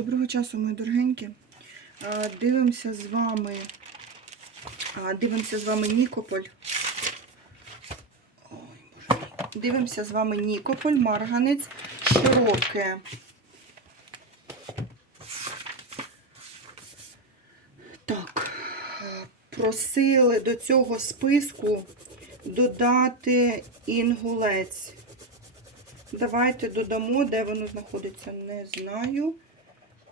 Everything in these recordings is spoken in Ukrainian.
Доброго часу, мої дорогенькі. Дивимося з вами. Дивимося з вами Нікополь. Ой, боже. Дивимося з вами Нікополь, Марганець, широке. Так, е, просили до цього списку додати інгулець. Давайте додамо, де воно знаходиться, не знаю.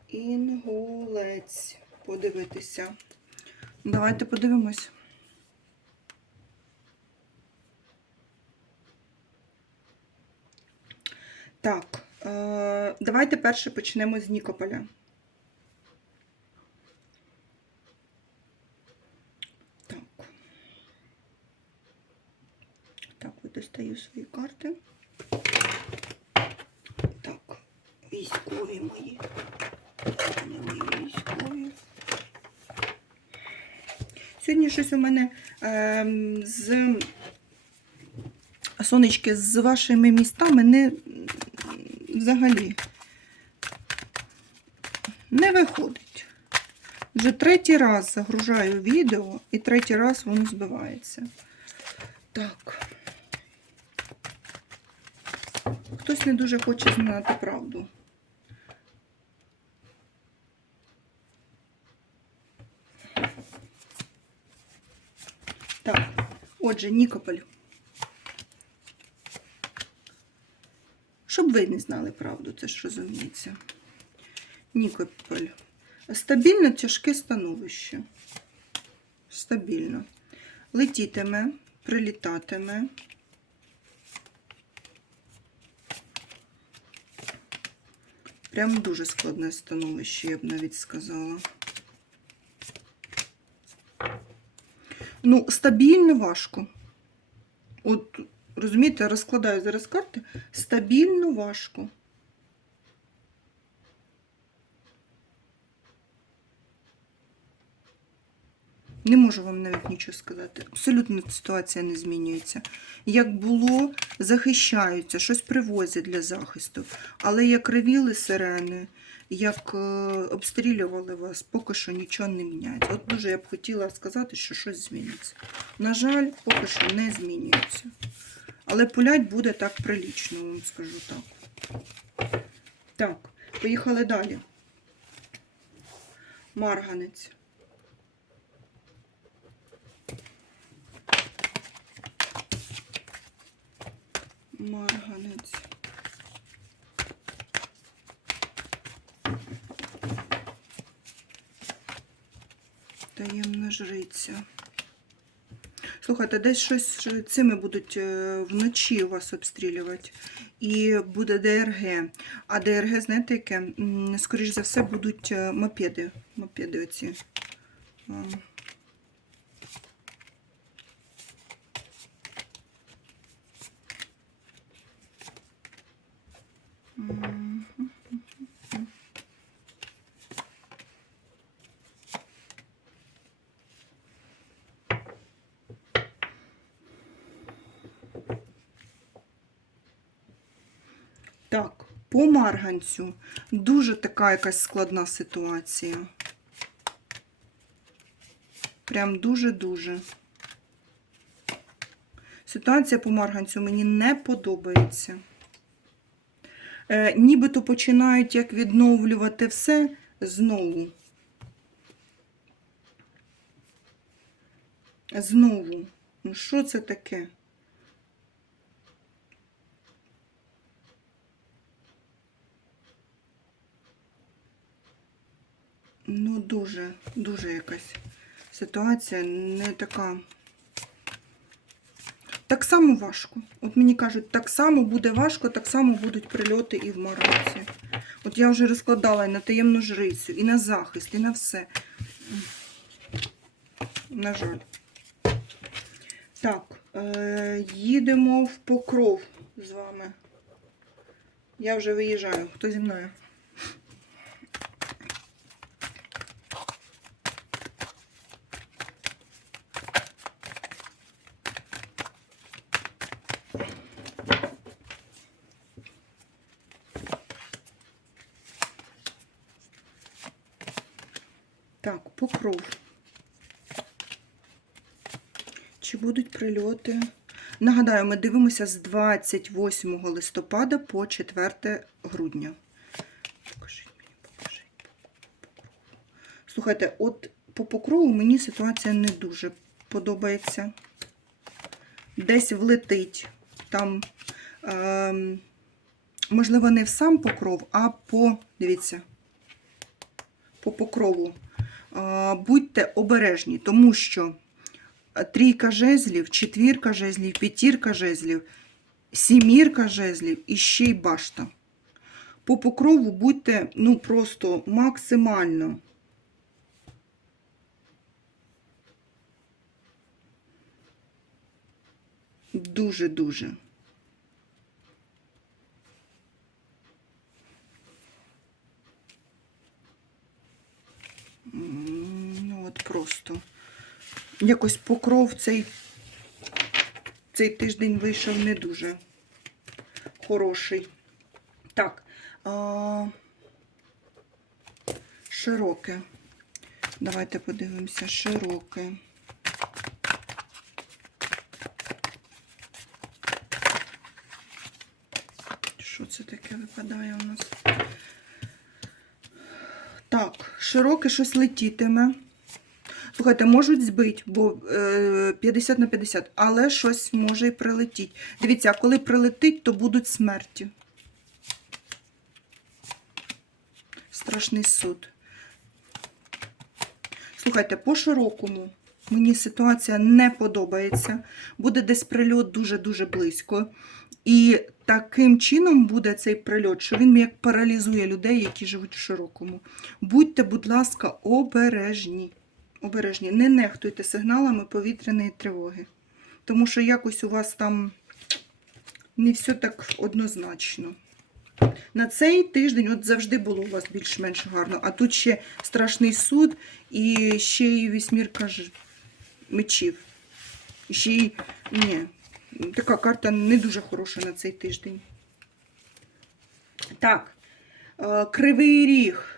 Інгулець. Подивитися. Давайте подивимось. Так, е, давайте перше почнемо з Нікополя. Так. Так, достаю свої карти. Так, військові мої. Сьогодні щось у мене ем, з сонечки з вашими містами не взагалі не виходить. Вже третій раз загружаю відео і третій раз воно збивається. Так. Хтось не дуже хоче знати правду. Так, отже, Нікополь. Щоб ви не знали правду, це ж розуміється. Нікополь. Стабільно тяжке становище. Стабільно. Летітиме, прилітатиме. Прям дуже складне становище, я б навіть сказала. Ну, стабільно важко. От, розумієте, розкладаю зараз карти. Стабільно важко. Не можу вам навіть нічого сказати. Абсолютно ситуація не змінюється. Як було, захищаються, щось привозять для захисту. Але як ревіли сирени, як е, обстрілювали вас, поки що нічого не міняється. От дуже я б хотіла сказати, що щось зміниться. На жаль, поки що не змінюється. Але пулять буде так прилічно, вам скажу так. Так, поїхали далі. Марганець. Марганець. Таємна жриця. Слухайте, десь щось цими будуть е, вночі вас обстрілювати. І буде ДРГ. А ДРГ, знаєте, яке? М, Скоріш за все, будуть е, мопеди. Мопеди оці. Так, по марганцю дуже така якась складна ситуація. Прям дуже-дуже. Ситуація по марганцю мені не подобається. Е, нібито починають як відновлювати все знову. Знову. Ну, що це таке? Ну, дуже, дуже якась ситуація не така. Так само важко. От мені кажуть, так само буде важко, так само будуть прильоти і в Марганці. От я вже розкладала і на таємну жрицю, і на захист, і на все. На жаль. Так, е, їдемо в покров з вами. Я вже виїжджаю. Хто зі мною? Так, покров. Чи будуть прильоти? Нагадаю, ми дивимося з 28 листопада по 4 грудня. Покажіть мені, покажіть. Слухайте, от по покрову мені ситуація не дуже подобається. Десь влетить. Там, ем, можливо, не в сам покров, а по, дивіться, по покрову. Е, будьте обережні, тому що трійка жезлів, четвірка жезлів, п'ятірка жезлів, сімірка жезлів і ще й башта. По покрову будьте ну просто максимально. Дуже-дуже. М, Ну, от просто. Якось покров цей, цей тиждень вийшов не дуже хороший. Так. А, широке. Давайте подивимося. Широке. Що це таке випадає у нас? Так, широке щось летітиме. Слухайте, можуть збити, бо е, 50 на 50, але щось може і прилетіть. Дивіться, а коли прилетить, то будуть смерті. Страшний суд. Слухайте, по широкому мені ситуація не подобається. Буде десь прильот дуже-дуже близько. І таким чином буде цей прильот, що він як паралізує людей, які живуть в широкому. Будьте, будь ласка, обережні. Обережні, не нехтуйте сигналами повітряної тривоги. Тому що якось у вас там не все так однозначно. На цей тиждень от завжди було у вас більш-менш гарно, а тут ще страшний суд і ще й вісьмірка ж мечів. Ще й ні, така карта не дуже хороша на цей тиждень. Так, е, кривий ріг.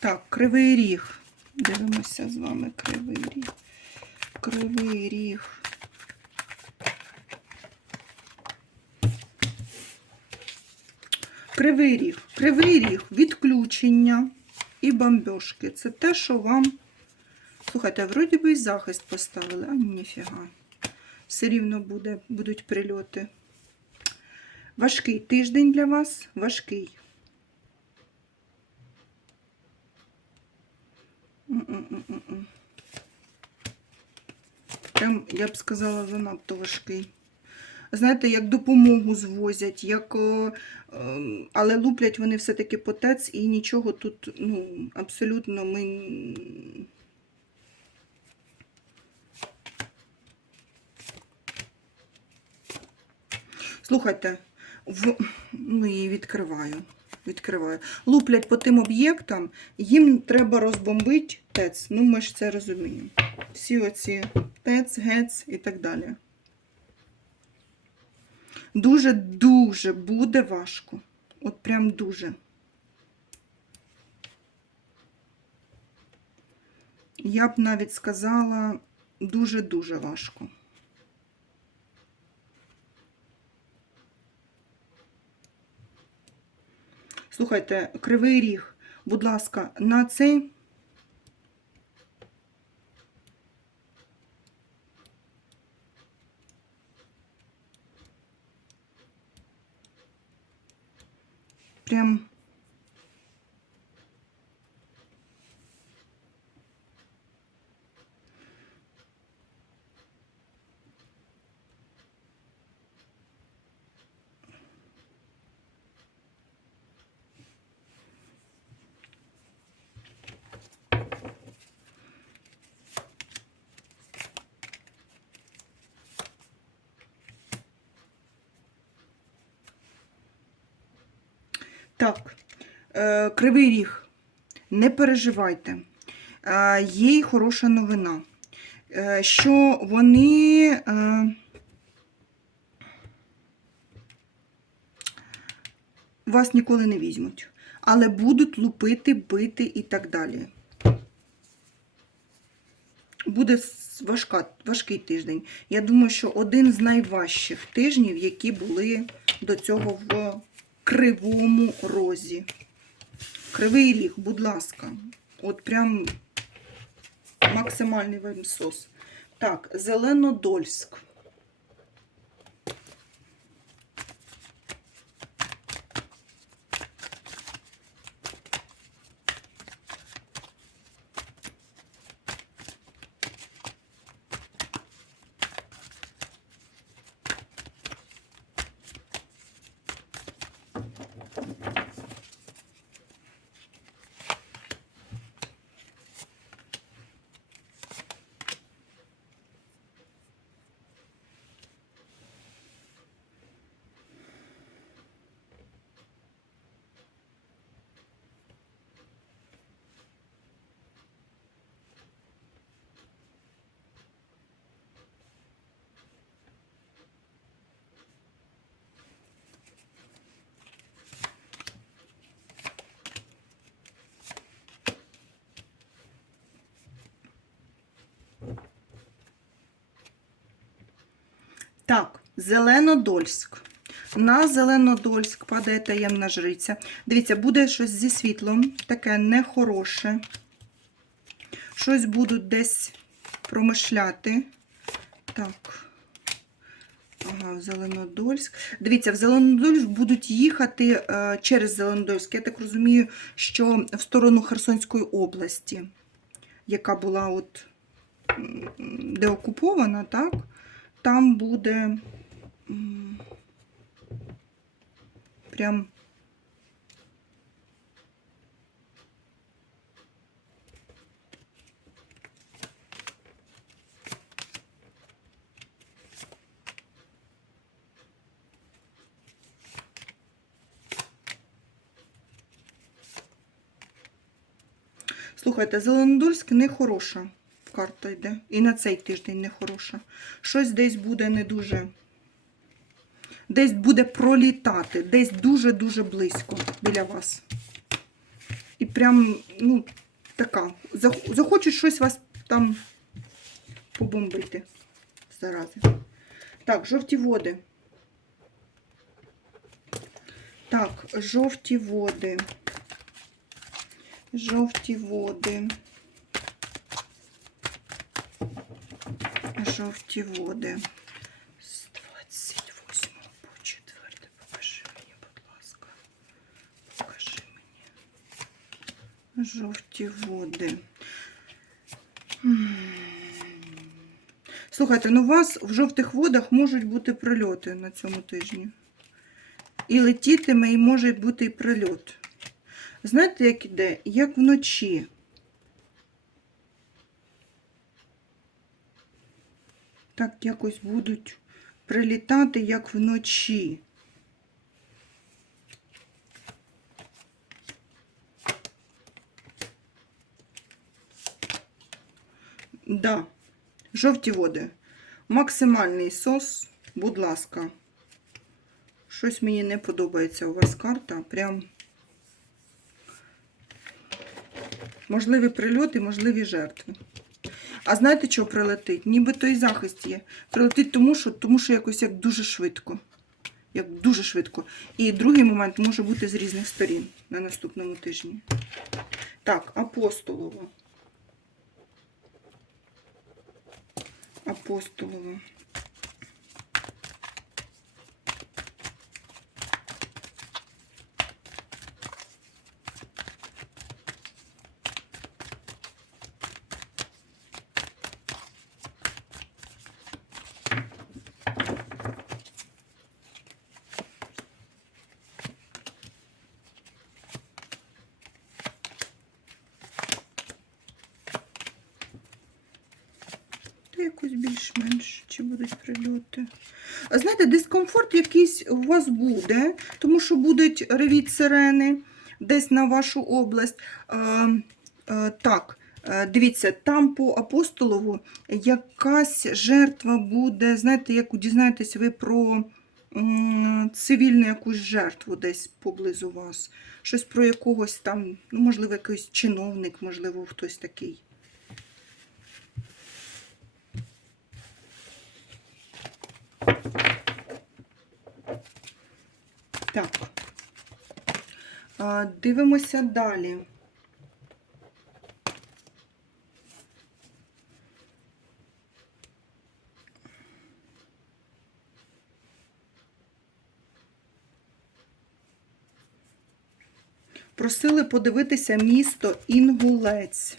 Так, кривий ріг. Дивимося з вами кривий ріг. Кривий ріг. Кривий ріг. Кривий ріг, відключення і бомбьошки. Це те, що вам. Слухайте, вроді би і захист поставили, а ніфіга. Все рівно буде, будуть прильоти. Важкий тиждень для вас, важкий. Прям, я б сказала, занадто важкий. Знаєте, як допомогу звозять, як, е, ем, але луплять вони все-таки по ТЕЦ і нічого тут, ну, абсолютно ми. Слухайте, в... ну її відкриваю. Відкриваю. Луплять по тим об'єктам, їм треба розбомбити ТЕЦ. Ну, ми ж це розуміємо. Всі оці ТЕЦ, ГЕЦ і так далі. Дуже-дуже буде важко. От прям дуже. Я б навіть сказала, дуже-дуже важко. Слухайте, кривий ріг, будь ласка, на цей. Прям. Так, е, кривий ріг. Не переживайте. Е, є й хороша новина, е, що вони вас ніколи не візьмуть. але будуть лупити, бити і так далі. Буде важка, важкий тиждень. Я думаю, що один з найважчих тижнів, які були до цього в кривому розі. Кривий ріг, будь ласка. От прям максимальний вимсос. Так, Зеленодольськ. Так, Зеленодольськ. На Зеленодольськ падає таємна жриця. Дивіться, буде щось зі світлом, таке нехороше. Щось будуть десь промишляти. Так. Ага, Зеленодольськ. Дивіться, в Зеленодольськ будуть їхати е, через Зеленодольськ. Я так розумію, що в сторону Херсонської області, яка була от деокупована, так? Там буде прям Слухайте, Зеленодольськ не хороша карта йде. І на цей тиждень не хороша. Щось десь буде не дуже. Десь буде пролітати, десь дуже-дуже близько біля вас. І прям, ну, така. Захочуть щось вас там побомбити. Зарази. Так, жовті води. Так, жовті води. Жовті води. Жовті води. З 28 по 4. Покажи мені, будь ласка. Покажи мені. Жовті води. Слухайте, ну у вас в жовтих водах можуть бути прильоти на цьому тижні. І летітиме, і може бути і прильот. Знаєте, як іде? Як вночі. Так якось будуть прилітати, як вночі. Да, жовті води. Максимальний сос, будь ласка. Щось мені не подобається у вас карта. Прям можливі прильоти, можливі жертви. А знаєте, що прилетить? Нібито і захист є. Прилетить тому, що, тому що якось як дуже швидко. Як дуже швидко. І другий момент може бути з різних сторін на наступному тижні. Так, апостолова. Апостолова. Та якось будуть прильоти. Знаєте, дискомфорт якийсь у вас буде, тому що будуть ревіть сирени десь на вашу область. Так, е, дивіться, там по апостолову якась жертва буде, знаєте, як дізнаєтесь ви про цивільну якусь жертву десь поблизу вас. Щось про якогось там, ну, можливо, якийсь чиновник, можливо, хтось такий. Так. Дивимося далі. Просили подивитися місто Інгулець.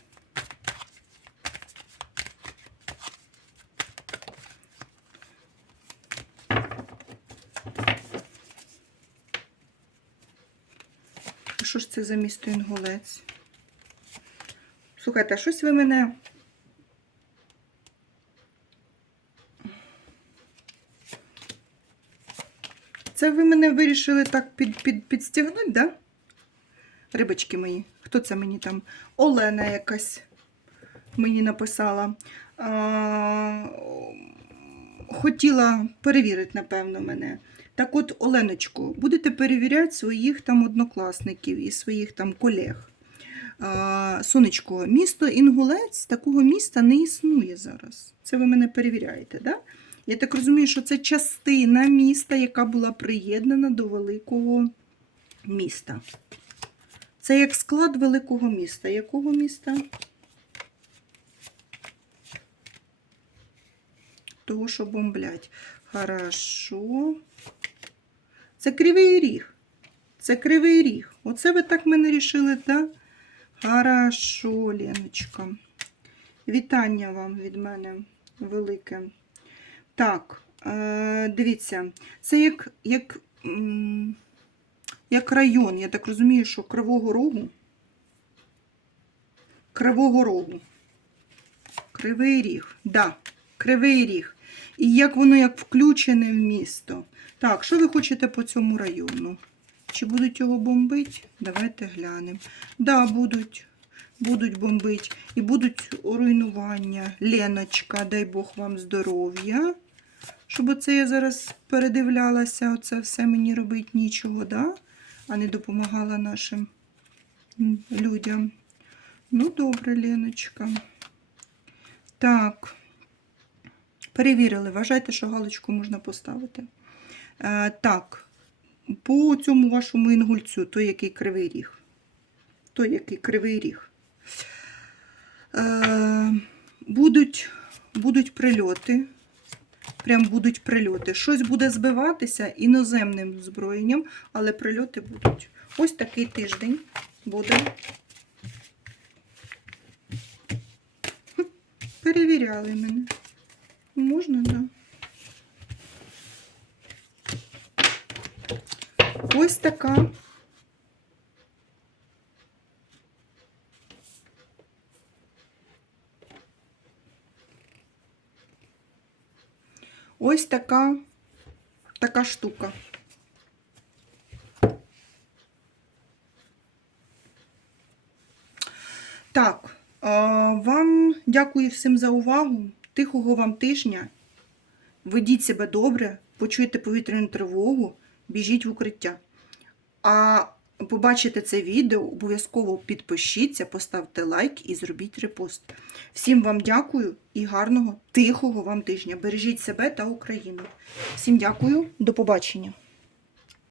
Це за місто Інгулець? Слухайте, а щось ви мене. Це ви мене вирішили так під, під, підстігнути, да? Рибочки мої. Хто це мені там? Олена якась мені написала. А, хотіла перевірити, напевно, мене. Так от, Оленочко, будете перевіряти своїх там однокласників і своїх там колег. Сонечко, місто Інгулець, такого міста не існує зараз. Це ви мене перевіряєте, да? Я так розумію, що це частина міста, яка була приєднана до великого міста. Це як склад великого міста. Якого міста? Того, що бомблять. Хорошо. Це кривий ріг. Це кривий ріг. Оце ви так мене рішили, так? Хорошо, Леночка. Вітання вам від мене велике. Так, е, дивіться, це як, як, як район. Я так розумію, що Кривого Рогу. Кривого Рогу. Кривий ріг. Да, Кривий ріг. І як воно як включене в місто. Так, що ви хочете по цьому району? Чи будуть його бомбити? Давайте глянемо. Да, будуть. Будуть бомбити. І будуть руйнування. Леночка, дай Бог вам здоров'я. Щоб оце я зараз передивлялася, оце все мені робить нічого, да? а не допомагала нашим людям. Ну, добре, Леночка. Так. Перевірили. Вважайте, що галочку можна поставити. Е, так, по цьому вашому інгульцю, той, який кривий ріг. Той, який кривий ріг. Е, будуть, будуть прильоти. Прям будуть прильоти. Щось буде збиватися іноземним зброєнням, але прильоти будуть. Ось такий тиждень буде. Перевіряли мене. Можна. Да. Ось така. Ось така, така штука. Так, вам дякую всім за увагу. Тихого вам тижня. Ведіть себе добре, почуєте повітряну тривогу, біжіть в укриття. А побачите це відео, обов'язково підпишіться, поставте лайк і зробіть репост. Всім вам дякую і гарного, тихого вам тижня. Бережіть себе та Україну. Всім дякую, до побачення.